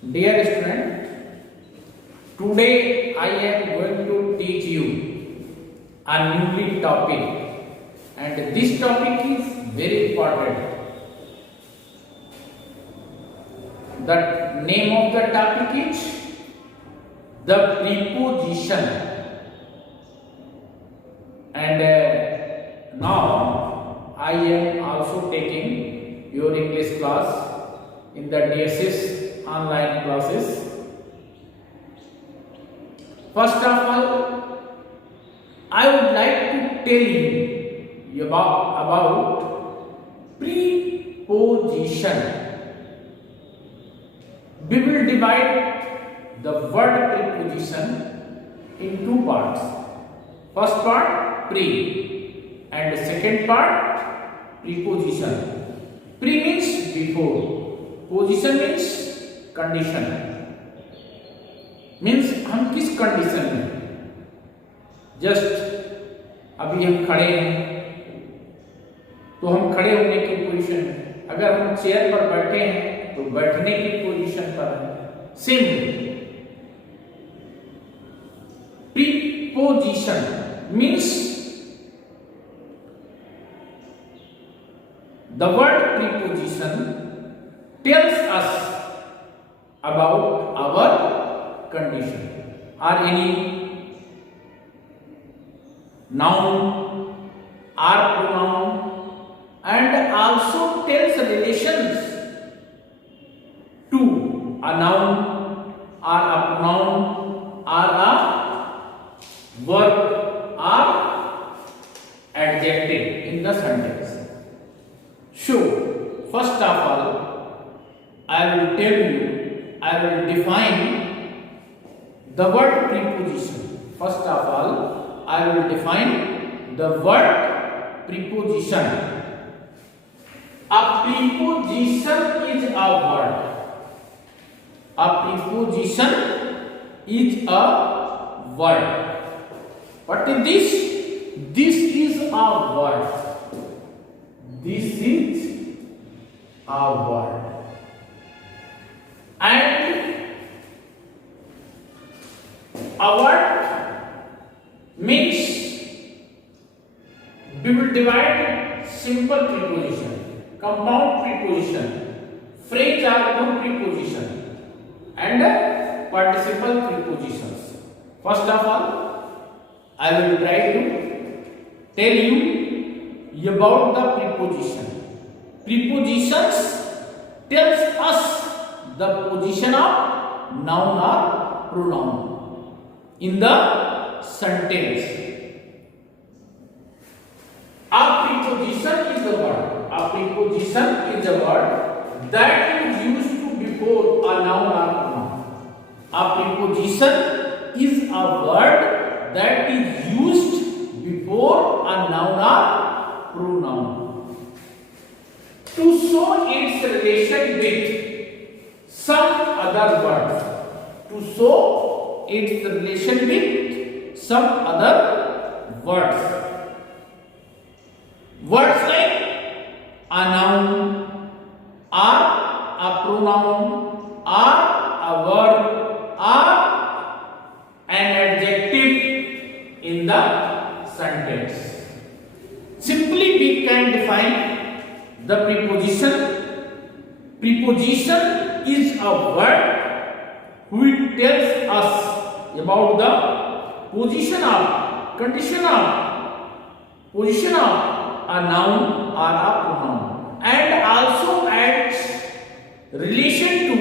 Dear student, today I am going to teach you a newly topic, and this topic is very important. The name of the topic is the preposition, and now I am also taking your English class in the DSS online classes. First of all, I would like to tell you about preposition. We will divide the word preposition in two parts. First part pre and second part preposition. Pre means before, position means condition, means हम किस condition में, just अभी हम खड़े हैं तो हम खड़े होने की पोजीशन में, अगर हम चेयर पर बैठे हैं तो बैठने की पोजीशन पर हैं. Same preposition means the word preposition tells us about our condition or any noun or pronoun, and also tells relations to a noun or a pronoun or a verb or adjective in the sentence. So first of all, I will tell you, I will define the word preposition. First of all, I will define the word preposition. A preposition is a word. A preposition is a word. What is this? This is a word. This is a word. And a word means we will divide simple preposition, compound preposition, phrase or group preposition, and participle prepositions. First of all, I will try to tell you about the preposition. Prepositions tells us the position of noun or pronoun in the sentence. A preposition is a word. A preposition is a word that is used to before a noun or pronoun. A preposition is a word that is used before a noun or pronoun to show its relation with some other words, to show its relation with some other words. Words like a noun, or a pronoun, or a verb, or an adjective in the sentence. Simply we can define the preposition. Preposition is a word which tells us about the position of, condition of, position of a noun or a pronoun, and also adds relation to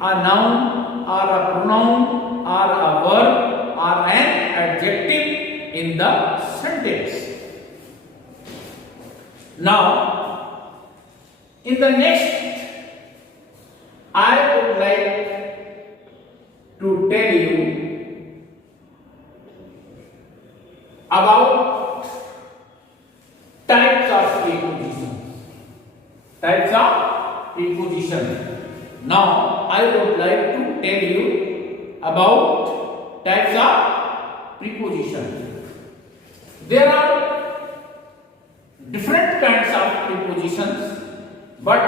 a noun or a pronoun or a verb or an adjective in the sentence. Now, in the next, I would like to tell you about types of preposition. Types of preposition. Now, I would like to tell you about types of preposition. There are different kinds of prepositions, but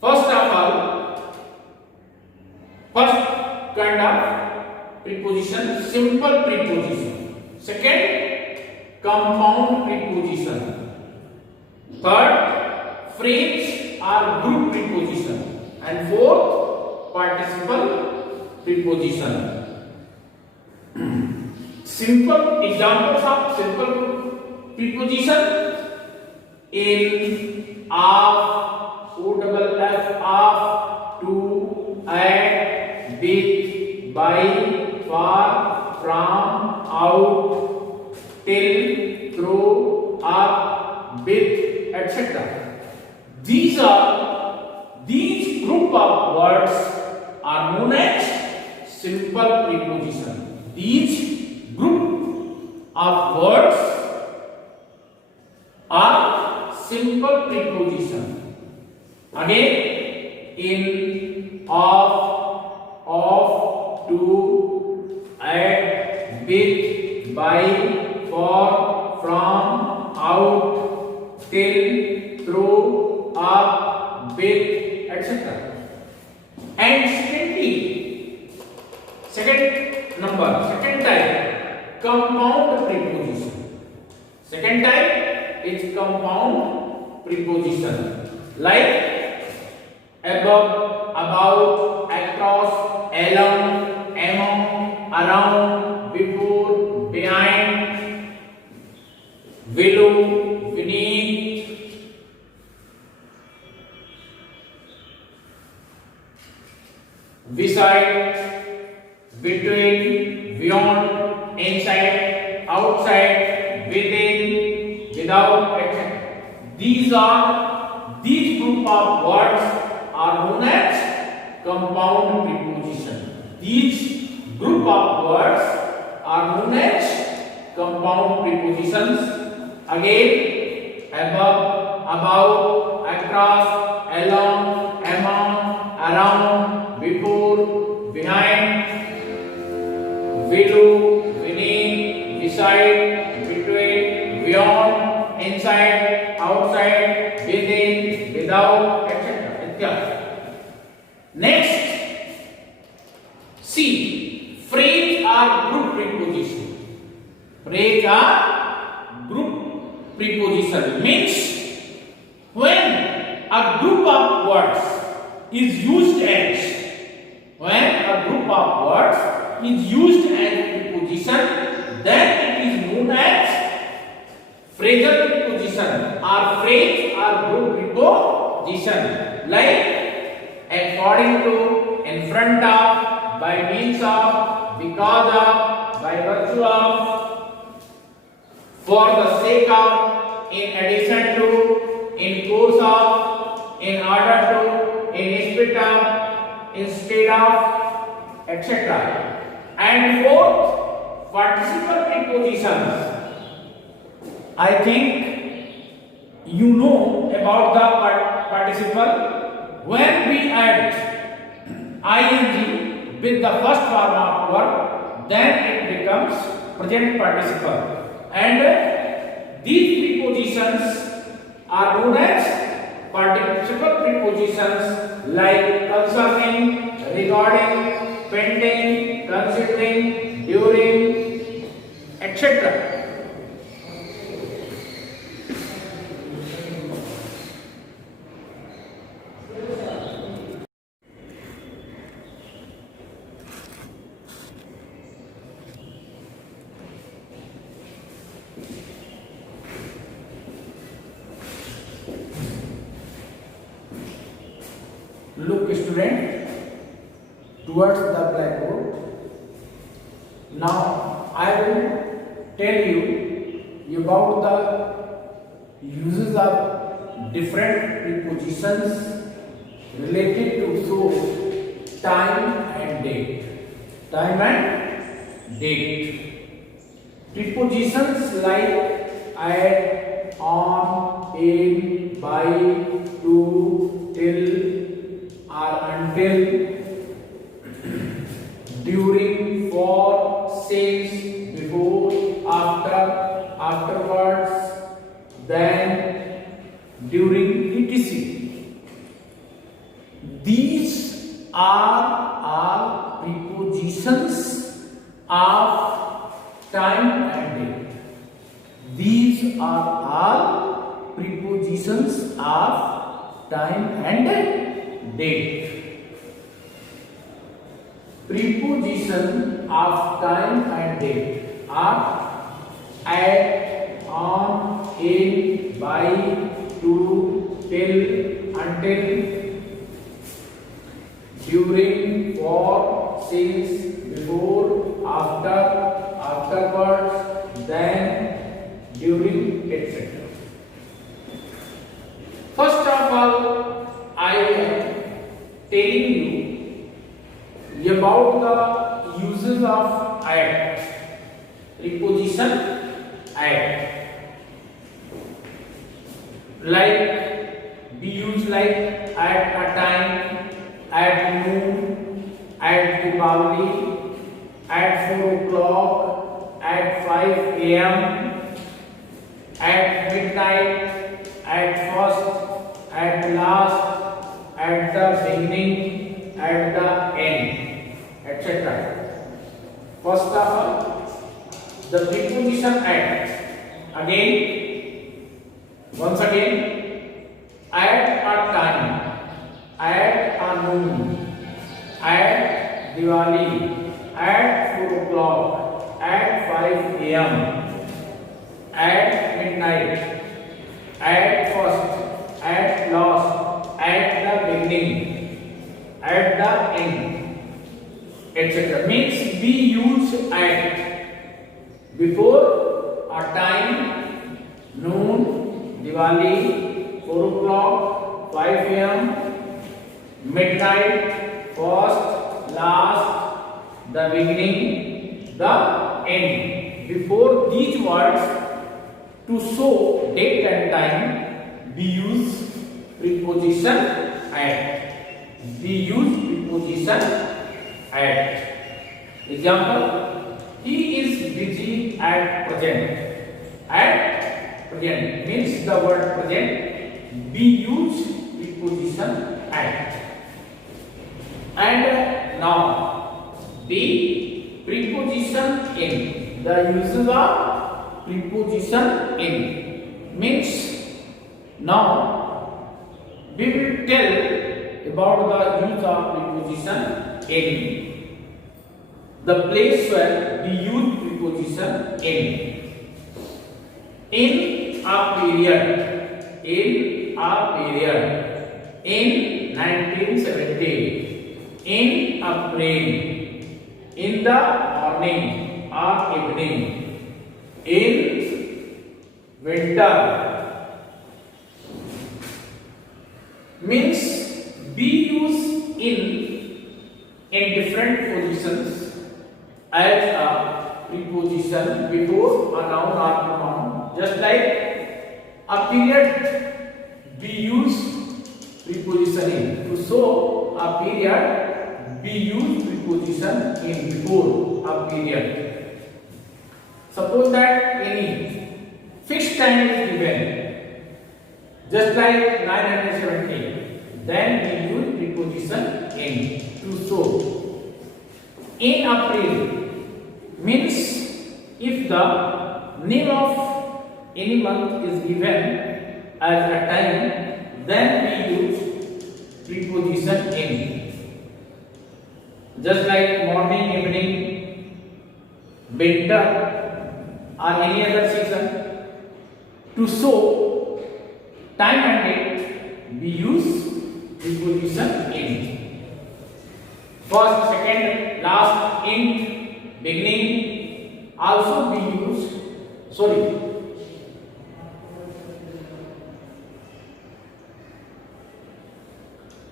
first of all, preposition, simple preposition. Second, compound preposition. Third, phrase or group preposition. And fourth, participle preposition. Simple examples of simple preposition: in, of, of, to, at, with, by, for, from, out, till, through, up, with, etc. These group of words are known as simple preposition. These group of words are simple preposition. Again, in, of, to, at, with, by, for, from, out, till, through, up, with, etc. And second type, compound preposition. Second type is compound preposition, like above, about, across, along, among, around, before, behind, below, beneath, beside, between, beyond, inside, outside, within, without, etc. These group of words are known as compound preposition. These group of words are known as compound prepositions. Again, above, about, across, along, among, around, before, behind, below, beneath, beside, between, beyond, inside, outside, within, without, etc. Next, see, phrase or group preposition. Phrase or group preposition means when a group of words is used as preposition, then it is known as phrasal preposition or phrase or group preposition, like according to, in front of, by means of, because of, by virtue of, for the sake of, in addition to, in course of, in order to, in spite of, instead of, etc. And fourth, participle prepositions. I think you know about the participle. When we add ing with the first form of verb, then it becomes present participle. And these prepositions are known as participle prepositions, like concerning, regarding, pending, considering, during, etc. Look, student, towards the blackboard. Now I will tell you about the uses of different prepositions related to show time and date. Time and date. Prepositions like at, on, in, by, to, till, or until, during, for, since, before, after, afterwards, then, during, etc. These are all prepositions of time and date. These are all prepositions of time and date. Preposition of time and date are at, on, in, by, to, till, until, during, for, since, before, after, afterwards, then, during, etc. First of all, I am telling you about the uses of at. Preposition at. Like, be used like at a time, at noon, at Diwali, at 4 o'clock, at 5 a.m., at midnight, at first, at last, at the beginning, at the end, etc. First of all, the preposition at. Again, once again, at a time, at a noon, at Diwali, at 4 o'clock, at 5 a.m., at midnight, at first, at last, at the beginning, at the end, etc. Means we use at before a time, noon, Diwali, 4 o'clock, 5 a.m., midnight, first, last, the beginning, the end. Before these words, to show date and time, we use preposition at. We use preposition at. Example, he is busy at present. At present means the word present. We use preposition at. And now the preposition in. The uses of preposition in means now we will tell about the use of preposition in. The place where we use preposition in. In a period. In a period. In 1970. In April. In the morning or evening. In winter. Means we use in different positions as a preposition before a noun or pronoun. Just like a period, we use preposition in. To show a period, we use preposition in before a period. Suppose that any fixed time is given, just like 970, then we use preposition in to show. In April means if the name of any month is given as a time, then we use preposition in. Just like morning, evening, winter or any other season. To show time and date, we use preposition in. First, second, last, in, beginning, also we use,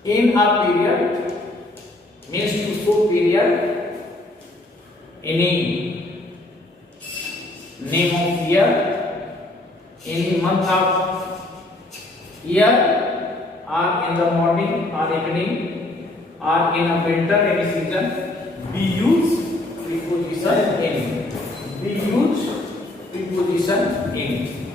in a period means to show period, any name of year, any month of year, or in the morning or evening, or in a winter any season, we use preposition in. We use preposition in.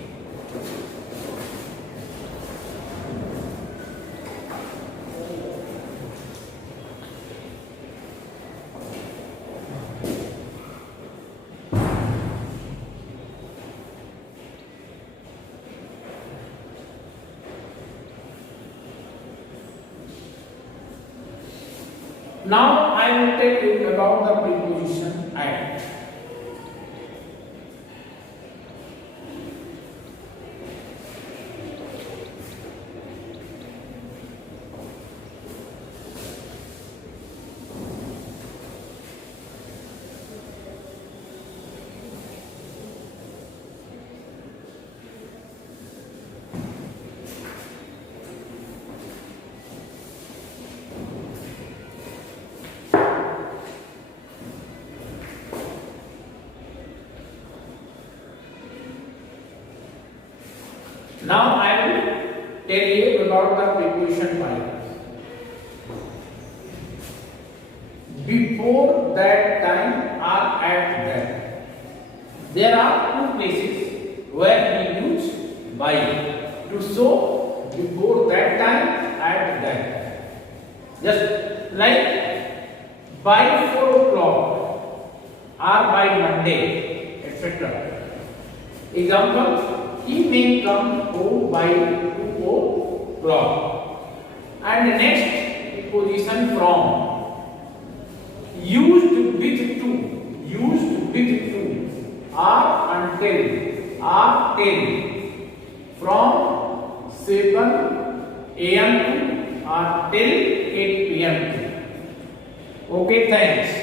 Now I will tell you about the preposition at. Now I will tell you about the preposition by. Before that time or at that. There are two places where we use by to show before that time at that. Just like by 4 o'clock or by Monday, etc. Example. He may come home by 2 o'clock. And next preposition from. Used with to, or until, or till. From 7 a.m. to or till 8 p.m. Okay, thanks.